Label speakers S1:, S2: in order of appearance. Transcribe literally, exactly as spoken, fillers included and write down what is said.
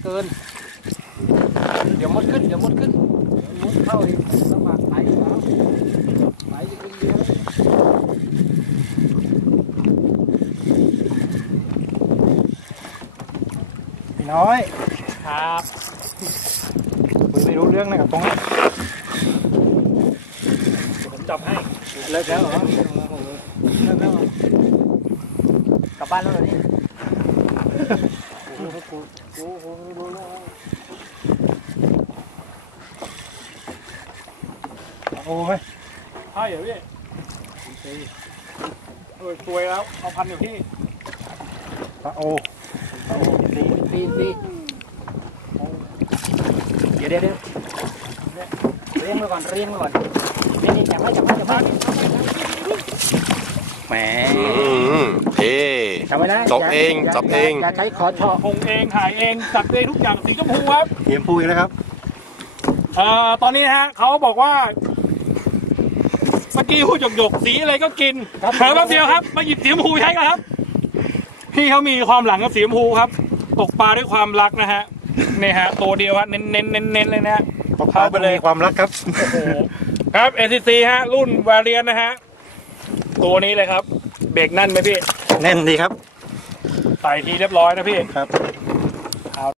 S1: เกินเดี๋ยวมดขึ้นเดี๋ยวมดขึ้นมดเข้าอีกลำบากไหลแล้วไหลจะขึ้นเยอะพี่น้อยครับคุยไม่รู้เรื่องเลยกับตรงนี้ผมจับให้เลิกแล้วเหรอเลิกแล้วกลับบ้านแล้วเหรอนี่โอ้โหรู้แล้วโอ้ไหมใช่เหรอพี่เออสวยแล้วเอาพันอยู่ที่ปลาโอซีซีซีเดี๋ยวเดี๋ยวเดี๋ยวเรียงมาก่อนเรียงมาก่อนนี่นี่จับให้จับให้จับให้แหม
S2: เท่จับเองจับเอง
S1: อย่าใช้ขอชอคงเองถ่ายเองจับเองทุกอย่างสีชมพูครับสีชมพูอีกแล้วครับเอ่อตอนนี้ฮะเขาบอกว่าเมื่อกี้พูดหยกๆสีอะไรก็กินเผลอแป๊บเดียวครับมาหยิบสีชมพูใช้กันครับพี่เขามีความหลังกับสีชมพูครับตกปลาด้วยความรักนะฮะนี่ฮะตัวเดียวฮะเน้นเน้นเน้นเน้นเลยนะเข้าไปเลยความรักครับโอ้โหครับ เอ ซี ซี ฮะรุ่นวาเรียนนะฮะตัวนี้เลยครับเบรกแน่นไหมพี่แน่นดีครับใส่ทีเรียบร้อยนะพี่ครับ